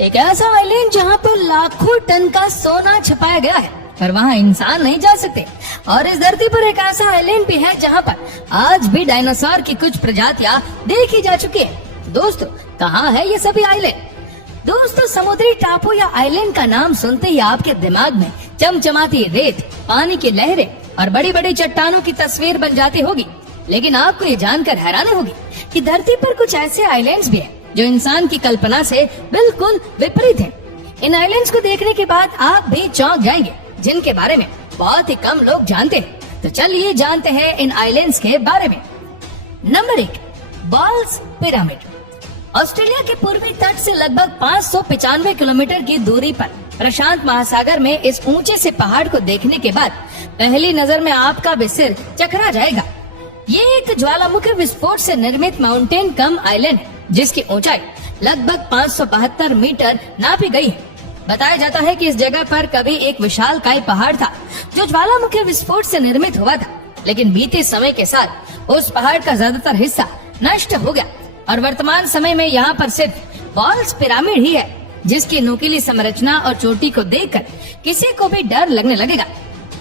एक ऐसा आइलैंड जहाँ पे लाखों टन का सोना छुपाया गया है, पर वहाँ इंसान नहीं जा सकते। और इस धरती पर एक ऐसा आइलैंड भी है जहाँ पर आज भी डायनासोर की कुछ प्रजातियाँ देखी जा चुकी है। दोस्तों, कहाँ है ये सभी आइलैंड? दोस्तों, समुद्री टापू या आइलैंड का नाम सुनते ही आपके दिमाग में चमचमाती रेत, पानी की लहरें और बड़ी बड़ी चट्टानों की तस्वीर बन जाती होगी। लेकिन आपको ये जानकर हैरानी होगी कि धरती पर कुछ ऐसे आइलैंड्स भी हैं जो इंसान की कल्पना से बिल्कुल विपरीत हैं। इन आइलैंड्स को देखने के बाद आप भी चौंक जाएंगे, जिनके बारे में बहुत ही कम लोग जानते हैं। तो चलिए जानते हैं इन आइलैंड्स के बारे में। Number 1, balls pyramid. ऑस्ट्रेलिया के पूर्वी तट से लगभग 595 किलोमीटर की दूरी पर प्रशांत महासागर में इस ऊंचे से पहाड़ को देखने के बाद पहली नजर में आपका भी सिर चकरा जाएगा। ये एक ज्वालामुखी विस्फोट से निर्मित माउंटेन कम आइलैंड है, जिसकी ऊंचाई लगभग 572 मीटर नापी गई है। बताया जाता है कि इस जगह पर कभी एक विशालकाय पहाड़ था जो ज्वालामुखी विस्फोट से निर्मित हुआ था, लेकिन बीते समय के साथ उस पहाड़ का ज्यादातर हिस्सा नष्ट हो गया और वर्तमान समय में यहाँ पर सिर्फ बॉल्स पिरामिड ही है, जिसकी नुकीली संरचना और चोटी को देखकर किसी को भी डर लगने लगेगा।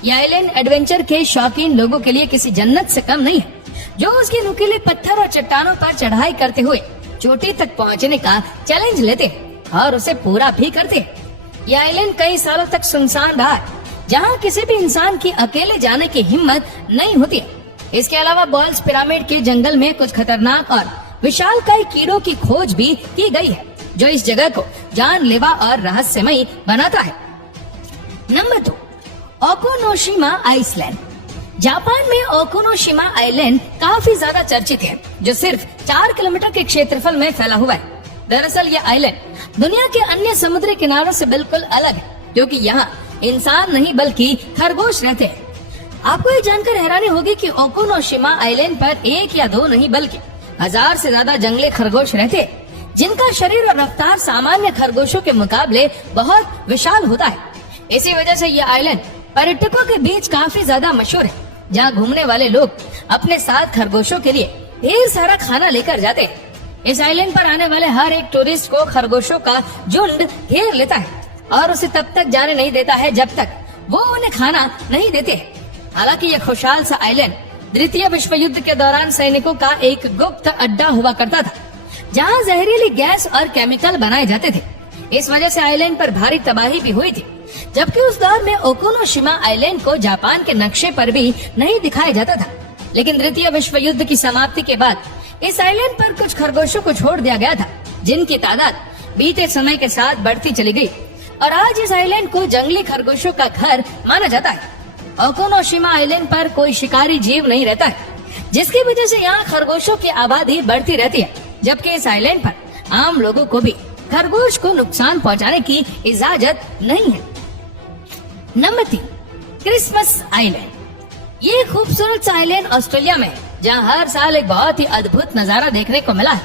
यह आइलैंड एडवेंचर के शौकीन लोगों के लिए किसी जन्नत से कम नहीं है, जो उसके नुकीले पत्थर और चट्टानों पर चढ़ाई करते हुए चोटी तक पहुंचने का चैलेंज लेते हैं और उसे पूरा भी करते हैं। यह आइलैंड कई सालों तक सुनसान रहा है, जहां किसी भी इंसान की अकेले जाने की हिम्मत नहीं होती है। इसके अलावा बॉल्स पिरामिड के जंगल में कुछ खतरनाक और विशालकाय कीड़ों की खोज भी की गई है, जो इस जगह को जानलेवा और रहस्यमयी बनाता है। Number 2, ओकोनोशिमा Iceland. जापान में ओकोनोशिमा आइलैंड काफी ज्यादा चर्चित है, जो सिर्फ 4 किलोमीटर के क्षेत्रफल में फैला हुआ है। दरअसल ये आइलैंड दुनिया के अन्य समुद्री किनारों से बिल्कुल अलग है, क्योंकि यहाँ इंसान नहीं बल्कि खरगोश रहते हैं। आपको ये जानकर हैरानी होगी कि ओकोनोशिमा आइलैंड पर 1 या 2 नहीं बल्कि 1000 से ज्यादा जंगली खरगोश रहते हैं, जिनका शरीर और रफ्तार सामान्य खरगोशों के मुकाबले बहुत विशाल होता है। इसी वजह से यह आइलैंड पर्यटकों के बीच काफी ज्यादा मशहूर है, जहाँ घूमने वाले लोग अपने साथ खरगोशों के लिए ढेर सारा खाना लेकर जाते हैं। इस आइलैंड पर आने वाले हर एक टूरिस्ट को खरगोशों का झुंड घेर लेता है और उसे तब तक जाने नहीं देता है जब तक वो उन्हें खाना नहीं देते। हालांकि यह खुशहाल सा आइलैंड द्वितीय विश्व युद्ध के दौरान सैनिकों का एक गुप्त अड्डा हुआ करता था, जहां जहरीली गैस और केमिकल बनाए जाते थे। इस वजह से आइलैंड पर भारी तबाही भी हुई थी, जबकि उस दौर में ओकोनोशिमा आइलैंड को जापान के नक्शे पर भी नहीं दिखाया जाता था। लेकिन द्वितीय विश्व युद्ध की समाप्ति के बाद इस आइलैंड पर कुछ खरगोशों को छोड़ दिया गया था, जिनकी तादाद बीते समय के साथ बढ़ती चली गई और आज इस आइलैंड को जंगली खरगोशों का घर माना जाता है। ओकोनोशिमा आइलैंड पर कोई शिकारी जीव नहीं रहता है, जिसकी वजह से यहाँ खरगोशों की आबादी बढ़ती रहती है, जबकि इस आइलैंड पर आम लोगों को भी खरगोश को नुकसान पहुँचाने की इजाजत नहीं है। Number 3, Christmas island. ये खूबसूरत सा आइलैंड ऑस्ट्रेलिया में है, जहाँ हर साल एक बहुत ही अद्भुत नजारा देखने को मिला है।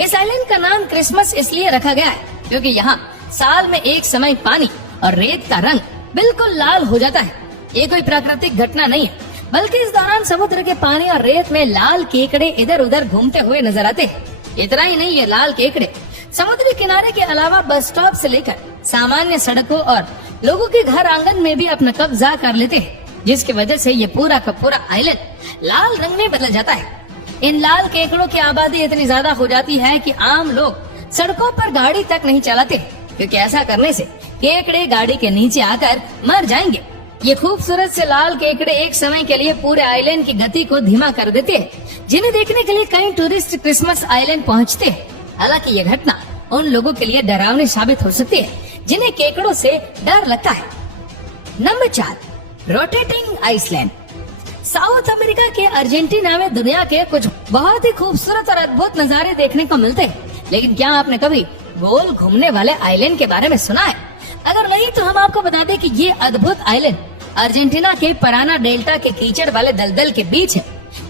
इस आइलैंड का नाम क्रिसमस इसलिए रखा गया है क्योंकि यहाँ साल में एक समय पानी और रेत का रंग बिल्कुल लाल हो जाता है। ये कोई प्राकृतिक घटना नहीं है, बल्कि इस दौरान समुद्र के पानी और रेत में लाल केकड़े इधर उधर घूमते हुए नजर आते हैं। इतना ही नहीं, ये लाल केकड़े समुद्री किनारे के अलावा बस स्टॉप से लेकर सामान्य सड़कों और लोगों के घर आंगन में भी अपना कब्जा कर लेते हैं, जिसकी वजह से ये पूरा का पूरा आइलैंड लाल रंग में बदल जाता है। इन लाल केकड़ों की आबादी इतनी ज्यादा हो जाती है कि आम लोग सड़कों पर गाड़ी तक नहीं चलाते, क्योंकि ऐसा करने से केकड़े गाड़ी के नीचे आकर मर जाएंगे। ये खूबसूरत से लाल केकड़े एक समय के लिए पूरे आइलैंड की गति को धीमा कर देते हैं, जिन्हें देखने के लिए कई टूरिस्ट क्रिसमस आइलैंड पहुँचते हैं। हालांकि ये घटना उन लोगों के लिए डरावनी साबित हो सकती है जिन्हें केकड़ों से डर लगता है। Number 4, rotating island. South America के अर्जेंटीना में दुनिया के कुछ बहुत ही खूबसूरत और अद्भुत नजारे देखने को मिलते हैं, लेकिन क्या आपने कभी गोल घूमने वाले आइलैंड के बारे में सुना है? अगर नहीं तो हम आपको बता दें कि ये अद्भुत आइलैंड अर्जेंटीना के पराना डेल्टा के कीचड़ वाले दलदल के बीच है।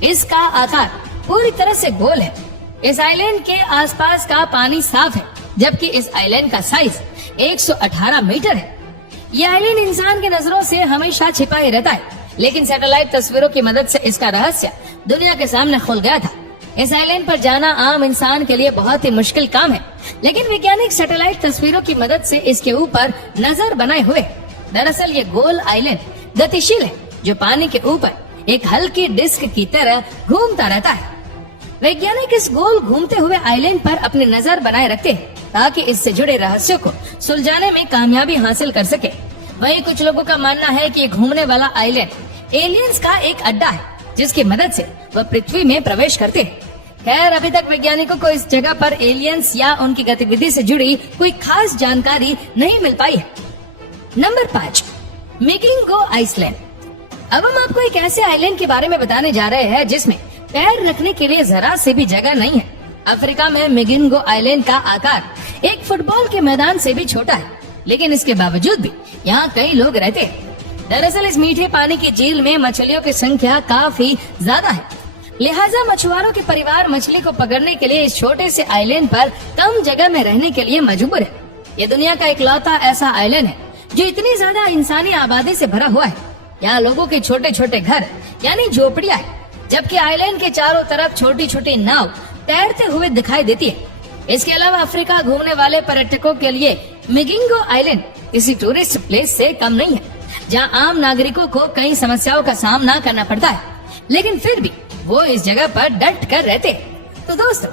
इसका आकार पूरी तरह से गोल है। इस आइलैंड के आसपास का पानी साफ है, जबकि इस आइलैंड का साइज 118 मीटर है। यह आइलैंड इंसान की नजरों से हमेशा छिपा ही रहता है, लेकिन सैटेलाइट तस्वीरों की मदद से इसका रहस्य दुनिया के सामने खुल गया था। इस आइलैंड पर जाना आम इंसान के लिए बहुत ही मुश्किल काम है, लेकिन वैज्ञानिक सैटेलाइट तस्वीरों की मदद से इसके ऊपर नजर बनाए हुए। दरअसल ये गोल आइलैंड गतिशील है, जो पानी के ऊपर एक हल्की डिस्क की तरह घूमता रहता है। वैज्ञानिक इस गोल घूमते हुए आइलैंड पर अपनी नजर बनाए रखते हैं ताकि इससे जुड़े रहस्यों को सुलझाने में कामयाबी हासिल कर सके। वहीं कुछ लोगों का मानना है कि ये घूमने वाला आइलैंड एलियंस का एक अड्डा है, जिसकी मदद से वह पृथ्वी में प्रवेश करते हैं। खैर, अभी तक वैज्ञानिकों को इस जगह पर एलियंस या उनकी गतिविधि से जुड़ी कोई खास जानकारी नहीं मिल पाई है। Number 5, Migingo island. अब हम आपको एक ऐसे आइलैंड के बारे में बताने जा रहे हैं जिसमें पैर रखने के लिए जरा से भी जगह नहीं है। अफ्रीका में मिगिंगो आइलैंड का आकार एक फुटबॉल के मैदान से भी छोटा है, लेकिन इसके बावजूद भी यहाँ कई लोग रहते हैं। दरअसल इस मीठे पानी की झील में मछलियों की संख्या काफी ज्यादा है, लिहाजा मछुआरों के परिवार मछली को पकड़ने के लिए इस छोटे से आइलैंड पर कम जगह में रहने के लिए मजबूर है। ये दुनिया का इकलौता ऐसा आइलैंड है जो इतनी ज्यादा इंसानी आबादी से भरा हुआ है। यहाँ लोगों के छोटे छोटे घर यानी झोपड़ियाँ है, जबकि आइलैंड के चारों तरफ छोटी छोटी नाव तैरते हुए दिखाई देती है। इसके अलावा अफ्रीका घूमने वाले पर्यटकों के लिए मिगिंगो आइलैंड किसी टूरिस्ट प्लेस से कम नहीं है, जहाँ आम नागरिकों को कई समस्याओं का सामना करना पड़ता है, लेकिन फिर भी वो इस जगह पर डट कर रहते हैं। तो दोस्तों,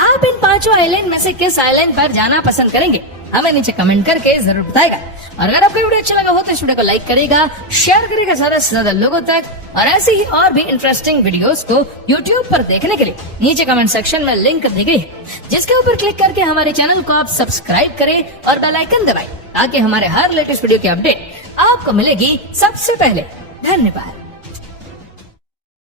आप इन 5 आइलैंड में से किस आइलैंड पर जाना पसंद करेंगे? हमें नीचे कमेंट करके जरूर बताएगा। और अगर आपको वीडियो अच्छा लगा हो तो इस वीडियो को लाइक करेगा, शेयर करेगा ज्यादा से ज्यादा लोगों तक। और ऐसी ही और भी इंटरेस्टिंग वीडियोस को YouTube पर देखने के लिए नीचे कमेंट सेक्शन में लिंक दी गई है, जिसके ऊपर क्लिक करके हमारे चैनल को आप सब्सक्राइब करें और बेल आइकन दबाएं, ताकि हमारे हर लेटेस्ट वीडियो की अपडेट आपको मिलेगी सबसे पहले। धन्यवाद।